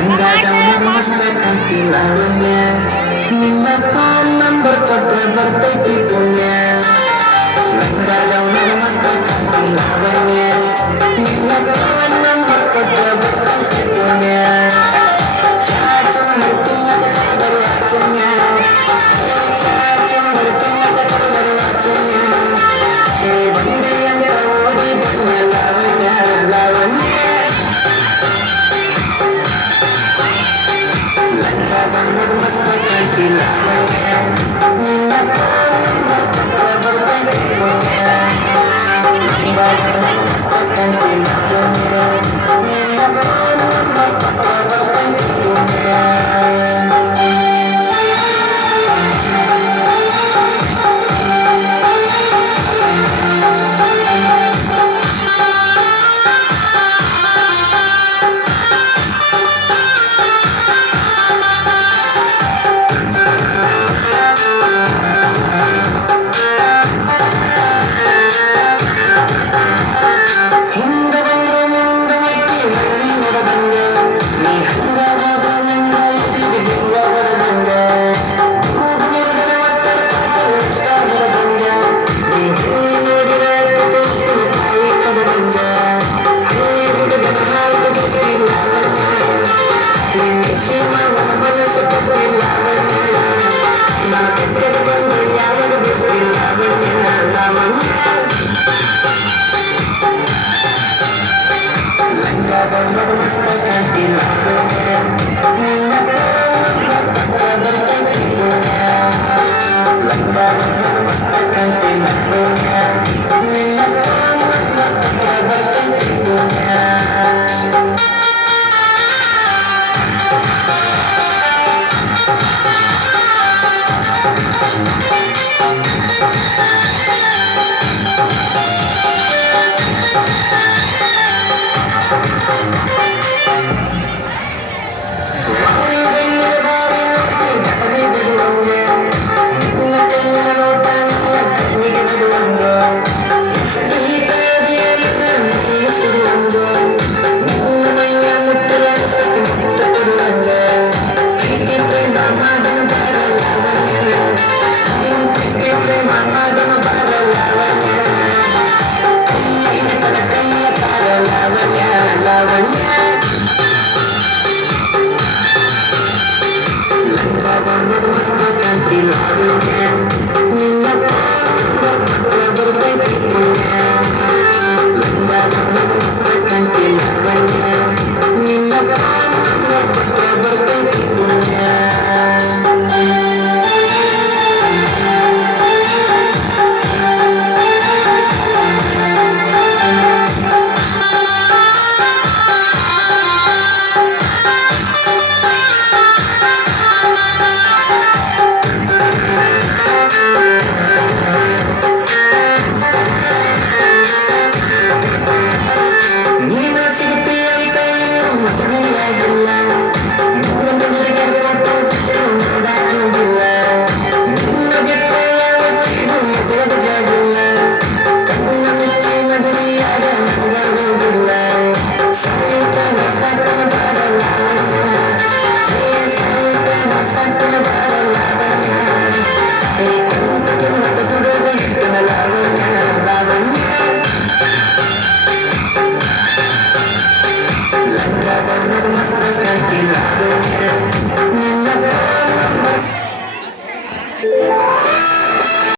ಕಂಡಾಡವನ ಮಸ್ತಂತಿಲ್ಲ ಅವನ್ಯ ನಿಮ್ಮ ಪಾನ್ ನಂಬರ್ ಕೊಟ್ರೆ ಬರ್ತೈತಿ ಪುಣ್ಯ ಕಂಡಾಡವನ ಮಸ್ತಂತಿಲ್ಲ ಅವನ್ಯ ನಿಮ್ಮ ಪಾನ್ Vamos cantar de I feel like I don't care